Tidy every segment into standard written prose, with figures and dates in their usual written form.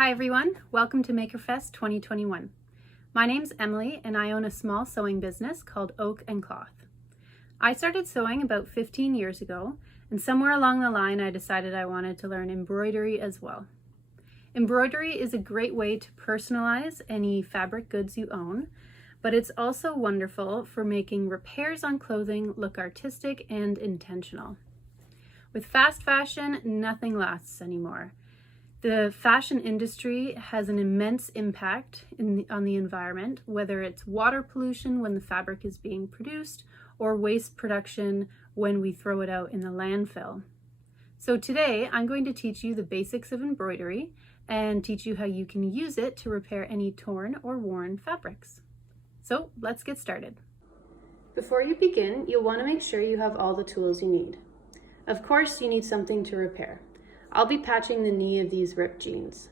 Hi everyone, welcome to MakerFest 2021. My name's Emily and I own a small sewing business called Oak and Cloth. I started sewing about 15 years ago, and somewhere along the line I decided I wanted to learn embroidery as well. Embroidery is a great way to personalize any fabric goods you own, but it's also wonderful for making repairs on clothing look artistic and intentional. With fast fashion, nothing lasts anymore. The fashion industry has an immense impact on the environment, whether it's water pollution when the fabric is being produced or waste production when we throw it out in the landfill. So today I'm going to teach you the basics of embroidery and teach you how you can use it to repair any torn or worn fabrics. So let's get started. Before you begin, you'll want to make sure you have all the tools you need. Of course, you need something to repair. I'll be patching the knee of these ripped jeans.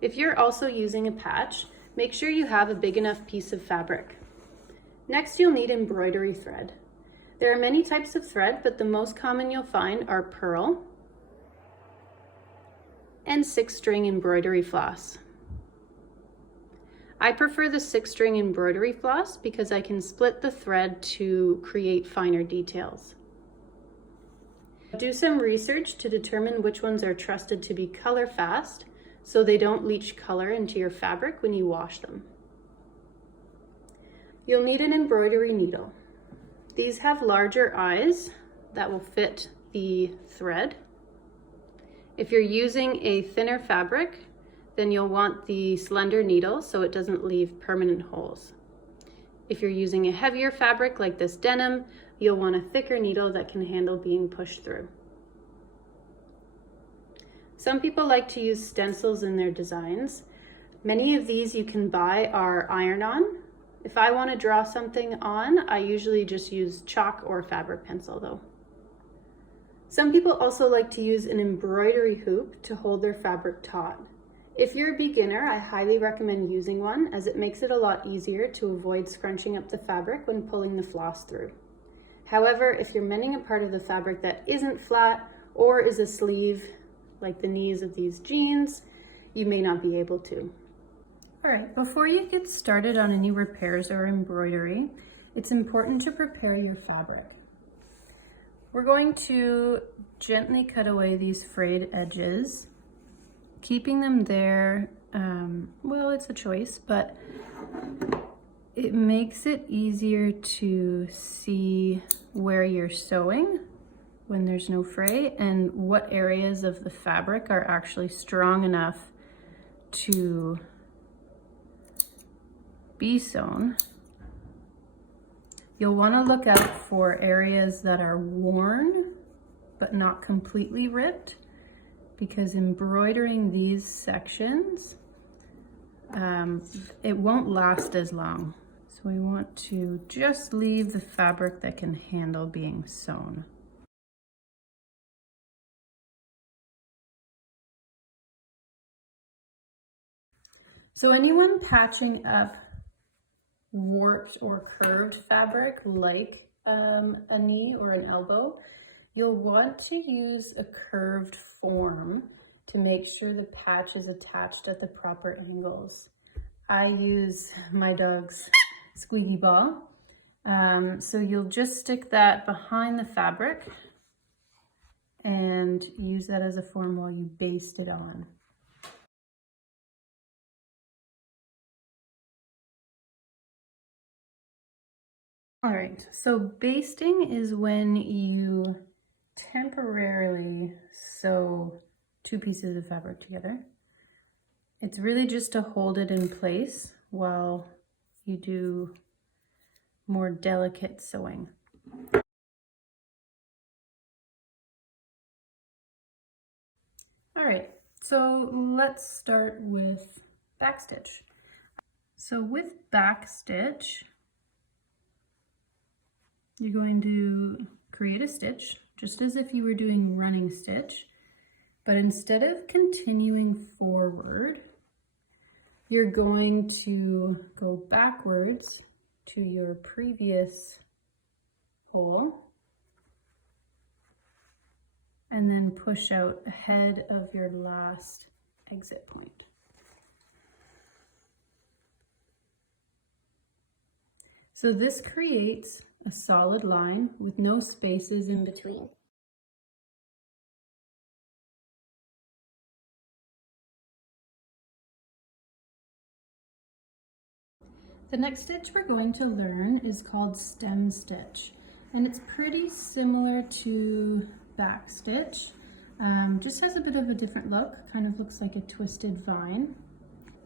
If you're also using a patch, make sure you have a big enough piece of fabric. Next, you'll need embroidery thread. There are many types of thread, but the most common you'll find are pearl and 6-string embroidery floss. I prefer the 6-string embroidery floss because I can split the thread to create finer details. Do some research to determine which ones are trusted to be color fast so they don't leach color into your fabric when you wash them. You'll need an embroidery needle. These have larger eyes that will fit the thread. If you're using a thinner fabric, then you'll want the slender needle so it doesn't leave permanent holes. If you're using a heavier fabric like this denim, you'll want a thicker needle that can handle being pushed through. Some people like to use stencils in their designs. Many of these you can buy are iron-on. If I want to draw something on, I usually just use chalk or fabric pencil though. Some people also like to use an embroidery hoop to hold their fabric taut. If you're a beginner, I highly recommend using one as it makes it a lot easier to avoid scrunching up the fabric when pulling the floss through. However, if you're mending a part of the fabric that isn't flat or is a sleeve, like the knees of these jeans, you may not be able to. All right, before you get started on any repairs or embroidery, it's important to prepare your fabric. We're going to gently cut away these frayed edges, keeping them there. Well, it's a choice, but it makes it easier to see where you're sewing when there's no fray and what areas of the fabric are actually strong enough to be sewn. You'll want to look out for areas that are worn but not completely ripped, because embroidering these sections, it won't last as long. So we want to just leave the fabric that can handle being sewn. So anyone patching up warped or curved fabric like a knee or an elbow, you'll want to use a curved form to make sure the patch is attached at the proper angles. I use my dog's squeaky ball. So you'll just stick that behind the fabric and use that as a form while you baste it on. All right, so basting is when you temporarily sew two pieces of fabric together. It's really just to hold it in place while you do more delicate sewing. All right, so let's start with backstitch. So with backstitch, you're going to create a stitch just as if you were doing running stitch, but instead of continuing forward, you're going to go backwards to your previous hole and then push out ahead of your last exit point. So this creates a solid line with no spaces in between. The next stitch we're going to learn is called stem stitch, and it's pretty similar to back stitch, just has a bit of a different look, kind of looks like a twisted vine.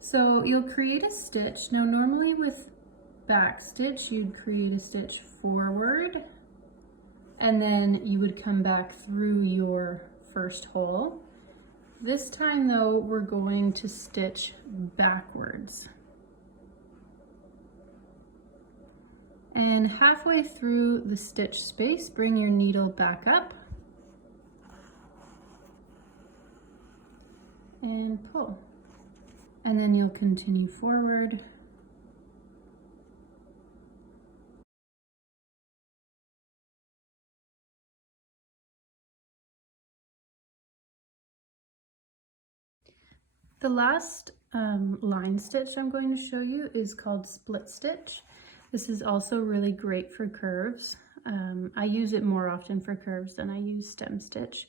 So you'll create a stitch. Now normally with back stitch you'd create a stitch forward and then you would come back through your first hole. This time though we're going to stitch backwards. And halfway through the stitch space, bring your needle back up and pull. And then you'll continue forward. The last line stitch I'm going to show you is called split stitch. This is also really great for curves. I use it more often for curves than I use stem stitch.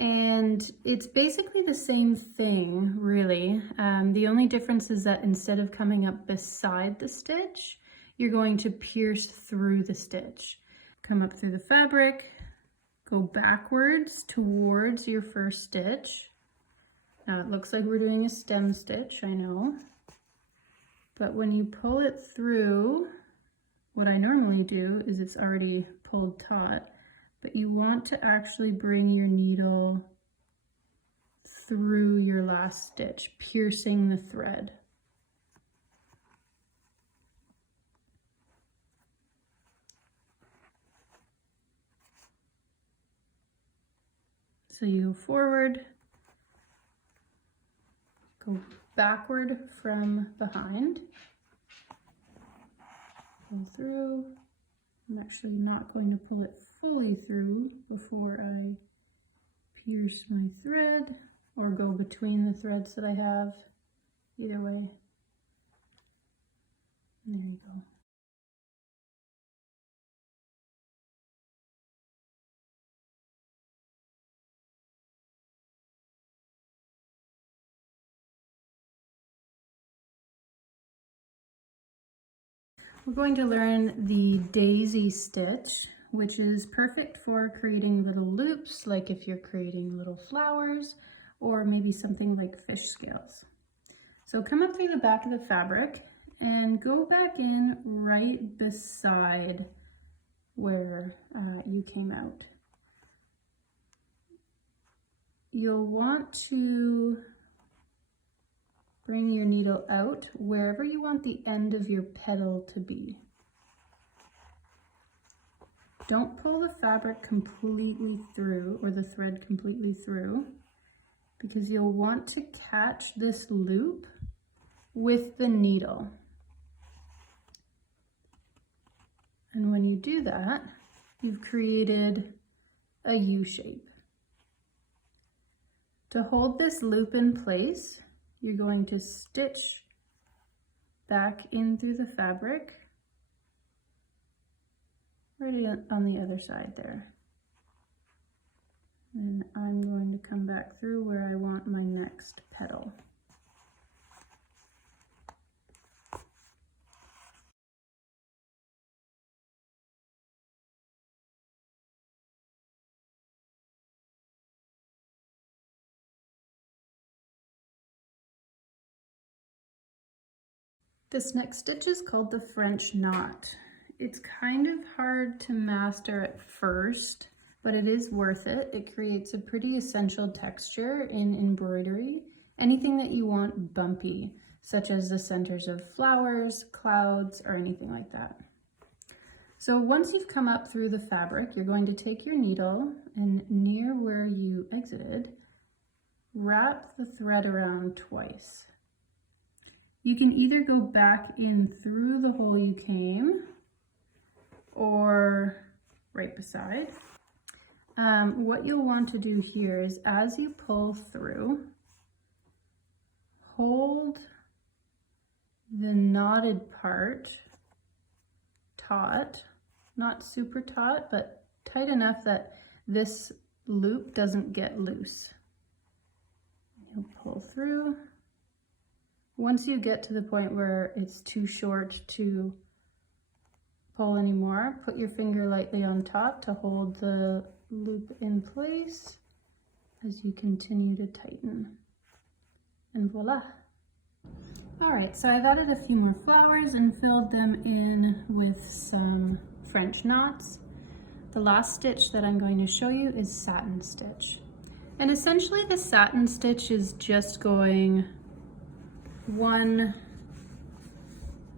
And it's basically the same thing, really. The only difference is that instead of coming up beside the stitch, you're going to pierce through the stitch. Come up through the fabric, go backwards towards your first stitch. Now it looks like we're doing a stem stitch, I know. But when you pull it through, what I normally do is it's already pulled taut, but you want to actually bring your needle through your last stitch, piercing the thread. So you go forward, go backward from behind, pull through. I'm actually not going to pull it fully through before I pierce my thread or go between the threads that I have. Either way. There you go. We're going to learn the daisy stitch, which is perfect for creating little loops, like if you're creating little flowers, or maybe something like fish scales. So come up through the back of the fabric and go back in right beside where you came out. You'll want to bring your needle out wherever you want the end of your petal to be. Don't pull the fabric completely through or the thread completely through, because you'll want to catch this loop with the needle. And when you do that, you've created a U shape. To hold this loop in place, you're going to stitch back in through the fabric, right on the other side there. And I'm going to come back through where I want my next petal. This next stitch is called the French knot. It's kind of hard to master at first, but it is worth it. It creates a pretty essential texture in embroidery. Anything that you want bumpy, such as the centers of flowers, clouds, or anything like that. So once you've come up through the fabric, you're going to take your needle and near where you exited, wrap the thread around twice. You can either go back in through the hole you came or right beside. What you'll want to do here is as you pull through, hold the knotted part taut, not super taut, but tight enough that this loop doesn't get loose. You'll pull through. Once you get to the point where it's too short to pull anymore, put your finger lightly on top to hold the loop in place as you continue to tighten. And voila. All right, so I've added a few more flowers and filled them in with some French knots. The last stitch that I'm going to show you is satin stitch. And essentially the satin stitch is just going one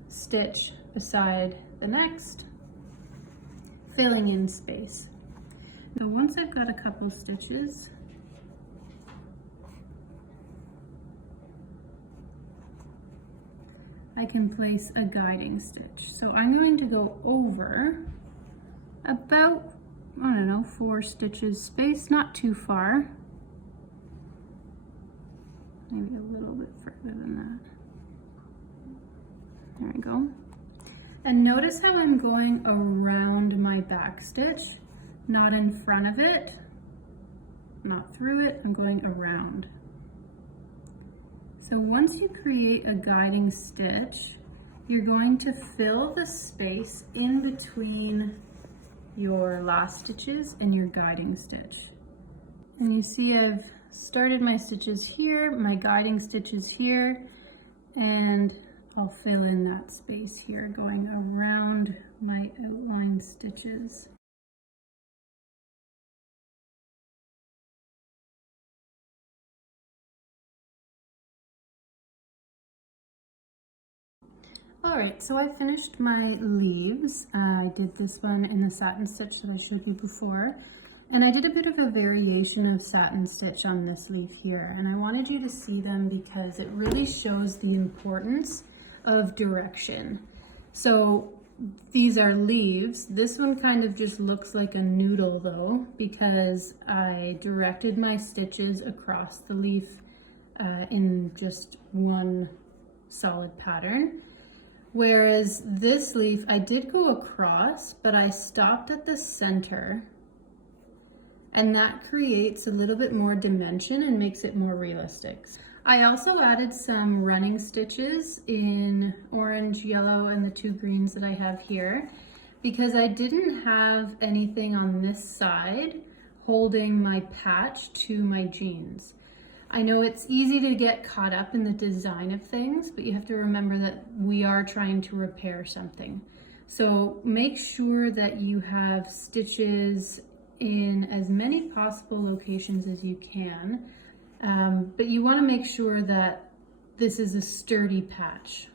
stitch beside the next, filling in space. So once I've got a couple stitches, I can place a guiding stitch. So I'm going to go over about, I don't know, 4 stitches space, not too far. Maybe a little bit further than that. There we go. And notice how I'm going around my back stitch, not in front of it, not through it, I'm going around. So once you create a guiding stitch, you're going to fill the space in between your last stitches and your guiding stitch. And you see I've started my stitches here, my guiding stitches here, and I'll fill in that space here going around my outline stitches. All right, so I finished my leaves. I did this one in the satin stitch that I showed you before, and I did a bit of a variation of satin stitch on this leaf here, and I wanted you to see them because it really shows the importance of direction. So these are leaves. This one kind of just looks like a noodle though, because I directed my stitches across the leaf in just one solid pattern. Whereas this leaf, I did go across, but I stopped at the center, and that creates a little bit more dimension and makes it more realistic. I also added some running stitches in orange, yellow, and the 2 greens that I have here, because I didn't have anything on this side holding my patch to my jeans. I know it's easy to get caught up in the design of things, but you have to remember that we are trying to repair something. So make sure that you have stitches in as many possible locations as you can, but you want to make sure that this is a sturdy patch.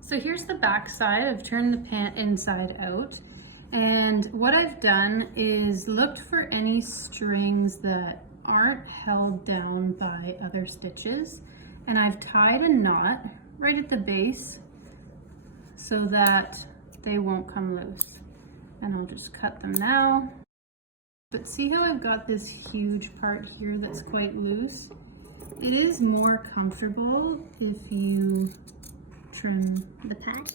So here's the back side. I've turned the pant inside out, and what I've done is looked for any strings that aren't held down by other stitches, and I've tied a knot right at the base so that they won't come loose. And I'll just cut them now. But see how I've got this huge part here that's quite loose? It is more comfortable if you trim the pack.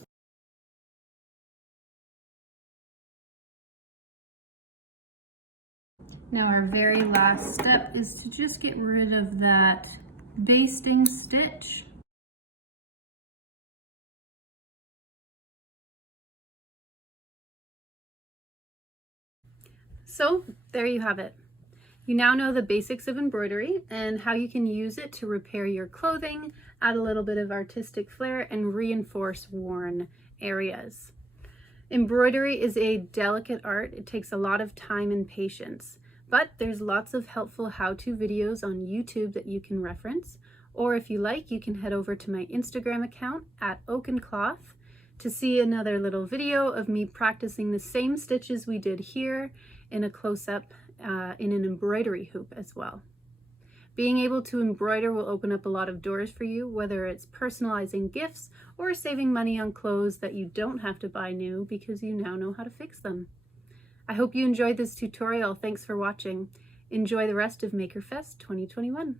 Now our very last step is to just get rid of that basting stitch. So there you have it. You now know the basics of embroidery and how you can use it to repair your clothing, add a little bit of artistic flair, and reinforce worn areas. Embroidery is a delicate art. It takes a lot of time and patience. But there's lots of helpful how-to videos on YouTube that you can reference, or if you like, you can head over to my Instagram account @oakandcloth to see another little video of me practicing the same stitches we did here in a close-up in an embroidery hoop as well. Being able to embroider will open up a lot of doors for you, whether it's personalizing gifts or saving money on clothes that you don't have to buy new because you now know how to fix them. I hope you enjoyed this tutorial. Thanks for watching. Enjoy the rest of MakerFest 2021.